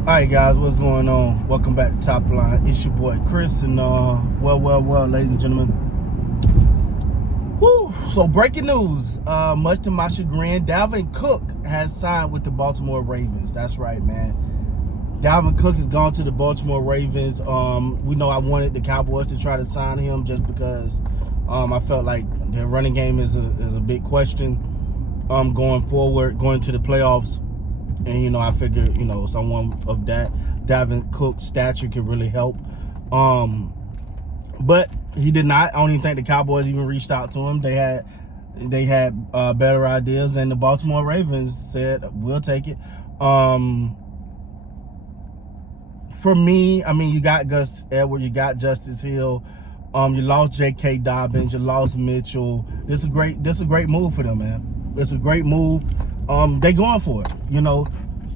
Alright guys, what's going on? Welcome back to Top Line. It's your boy Chris and well, ladies and gentlemen. Woo! So breaking news, much to my chagrin, Dalvin Cook has signed with the Baltimore Ravens. That's right, man. Dalvin Cook has gone to the Baltimore Ravens. We know I wanted the Cowboys to try to sign him just because I felt like their running game is a big question going forward, going to the playoffs. And, I figured, someone of that Dalvin Cook stature can really help. But he did not. I don't even think the Cowboys even reached out to him. They had better ideas, and the Baltimore Ravens said, we'll take it. For me, you got Gus Edwards, you got Justice Hill, you lost J.K. Dobbins, you lost Mitchell. This is a great move for them, man. It's a great move. They going for it.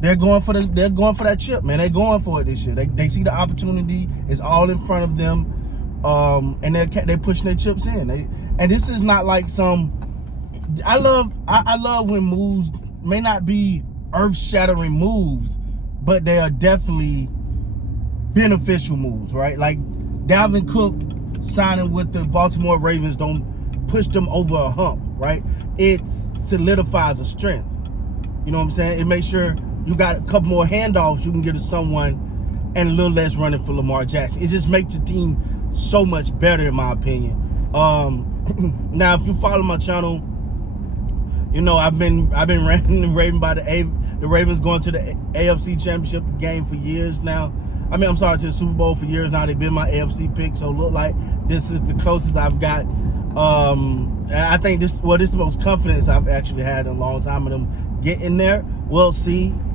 They're going for that chip, man. They're going for it this year. They see the opportunity. It's all in front of them, and they're pushing their chips in. And this is not like some. I love when moves may not be earth-shattering moves, but they are definitely beneficial moves, right? Like Dalvin Cook signing with the Baltimore Ravens don't push them over a hump, right? It solidifies a strength. You know what I'm saying? It makes sure you got a couple more handoffs you can give to someone and a little less running for Lamar Jackson. It just makes the team so much better, in my opinion. Now, if you follow my channel, I've been ranting and raving by the Ravens going to the AFC Championship game for years now. To the Super Bowl for years now. They've been my AFC pick, so look like this is the closest I've got. I think this is the most confidence I've actually had in a long time of them getting there. We'll see. They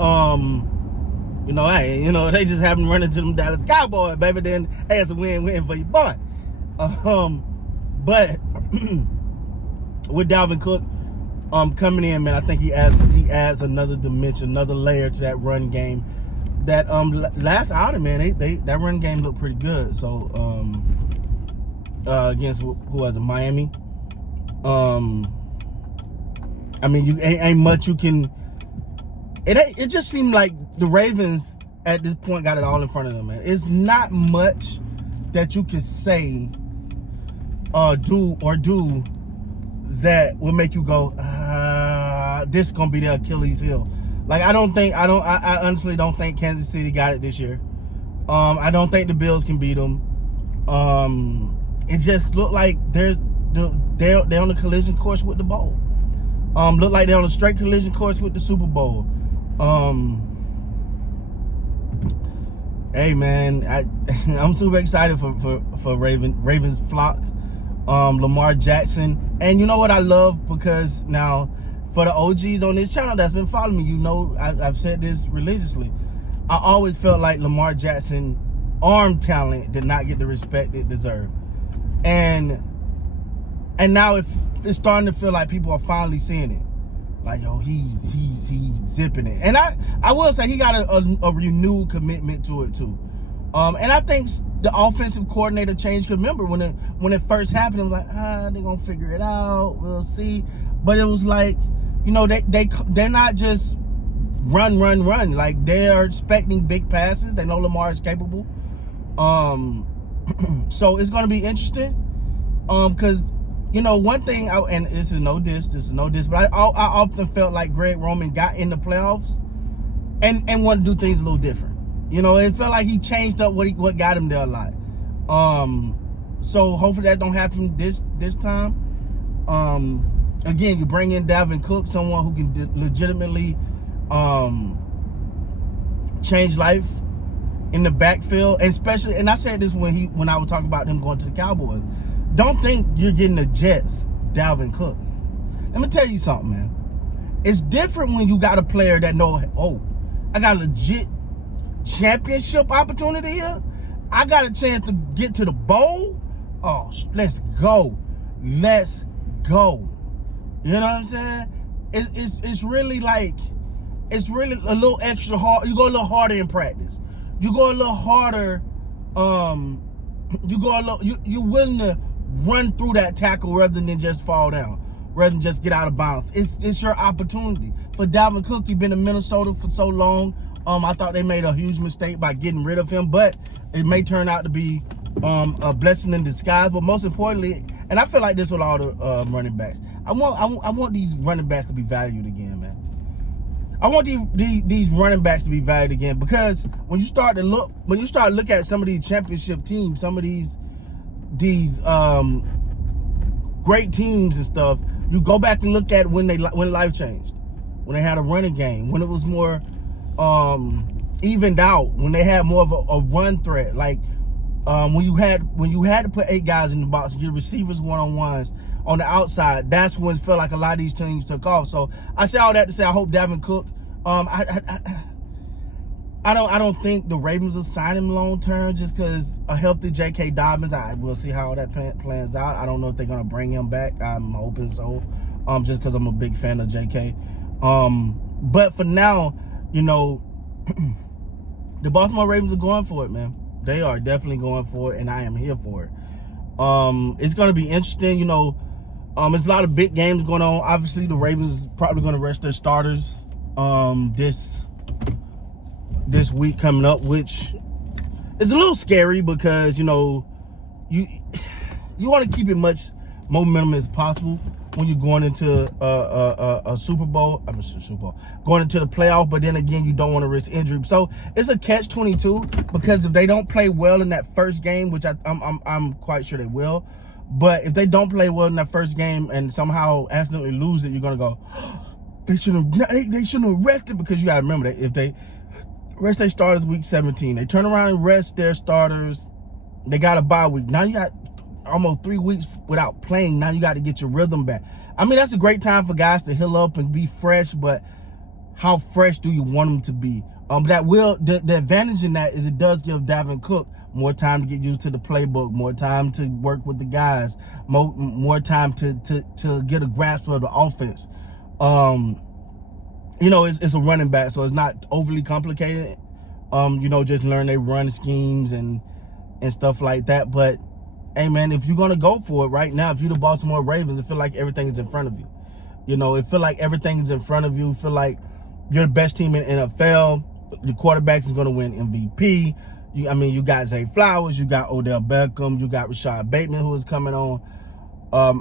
just haven't run into them Dallas Cowboys, baby. Then, hey, it's a win-win for you, boy. But with Dalvin Cook coming in, man, I think he adds another dimension, another layer to that run game. That last outing, man, that run game looked pretty good. So against who was it, Miami? You ain't much you can. It just seemed like the Ravens at this point got it all in front of them, man. It's not much that you can say, do that will make you go, this is gonna be the Achilles heel. Like I honestly don't think Kansas City got it this year. I don't think the Bills can beat them. It just looked like they're on a collision course with the bowl. Look like they're on a straight collision course with the Super Bowl. Hey man, I'm super excited for Ravens flock, Lamar Jackson, and you know what I love, because now for the OGs on this channel that's been following me, I've said this religiously. I always felt like Lamar Jackson arm talent did not get the respect it deserved, and now it's starting to feel like people are finally seeing it. Like, he's zipping it. And I will say he got a renewed commitment to it too. And I think the offensive coordinator change, because remember when it first happened, it was like, they're gonna figure it out, we'll see. But it was like, they're not just run. Like, they are expecting big passes. They know Lamar is capable. So it's gonna be interesting. Because one thing, and this is no diss, but I often felt like Greg Roman got in the playoffs and wanted to do things a little different. It felt like he changed up what got him there a lot. So hopefully that don't happen this time. Again, you bring in Dalvin Cook, someone who can legitimately change life in the backfield, and especially, and I said this when I was talking about them going to the Cowboys. Don't think you're getting the Jets, Dalvin Cook. Let me tell you something, man. It's different when you got a player that I got a legit championship opportunity here. I got a chance to get to the bowl. Oh, let's go. Let's go. You know what I'm saying? It's really a little extra hard. You go a little harder in practice. You go a little harder. You're willing to run through that tackle rather than just fall down, rather than just get out of bounds. It's your opportunity. For Dalvin Cook, you've been in Minnesota for so long. I thought they made a huge mistake by getting rid of him, but it may turn out to be a blessing in disguise. But most importantly, and I feel like this with all the running backs, I want these running backs to be valued again, man. I want these running backs to be valued again, because when you start to look at some of these championship teams, some of these great teams and stuff, you go back and look at when life changed, when they had a running game, when it was more evened out, when they had more of a run threat, like when you had to put 8 guys in the box and your receivers one-on-ones on the outside. That's when it felt like a lot of these teams took off. So I say all that to say I hope Dalvin Cook. I don't think the Ravens will sign him long term, just because a healthy J.K. Dobbins. We'll see how that plans out. I don't know if they're gonna bring him back. I'm hoping so, just because I'm a big fan of J.K. But for now, you know, the Baltimore Ravens are going for it, man. They are definitely going for it, and I am here for it. It's gonna be interesting, you know. There's a lot of big games going on. Obviously, the Ravens is probably gonna rest their starters this week coming up, which is a little scary, because you know you want to keep as much momentum as possible when you're going into a Super Bowl. Going into the playoff, but then again, you don't want to risk injury. So it's a catch-22, because if they don't play well in that first game, which I'm quite sure they will, but if they don't play well in that first game and somehow accidentally lose it, you're gonna go, they shouldn't have rested, because you gotta remember that if they rest their starters week 17, they turn around and rest their starters, they got a bye week. Now you got almost 3 weeks without playing. Now you got to get your rhythm back. I mean, that's a great time for guys to heal up and be fresh, but how fresh do you want them to be? The advantage in that is it does give Dalvin Cook more time to get used to the playbook, more time to work with the guys, more time to get a grasp of the offense. You know, it's a running back, so it's not overly complicated. You know, just learn their run schemes and stuff like that. But hey, man, if you're gonna go for it right now, if you're the Baltimore Ravens, it feel like everything is in front of you. You know, it feel like everything is in front of you. Feel like you're the best team in NFL. The quarterback is gonna win MVP. You got Zay Flowers, you got Odell Beckham, you got Rashad Bateman, who is coming on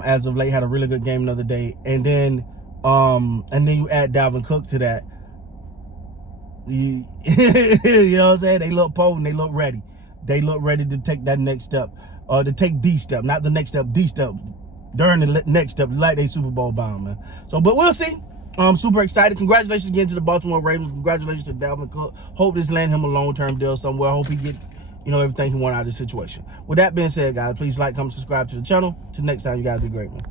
as of late, had a really good game the other day, and then you add Dalvin Cook to that. You know what I'm saying? They look potent, they look ready. They look ready to take that next step, to take the step, not the next step, the step during the next step, like they Super Bowl bound, man. So, but we'll see. I'm super excited. Congratulations again to the Baltimore Ravens. Congratulations to Dalvin Cook. Hope this land him a long-term deal somewhere. Hope he get, you know, everything he want out of this situation. With that being said, guys, please like, comment, subscribe to the channel. Till next time, you guys be great, man.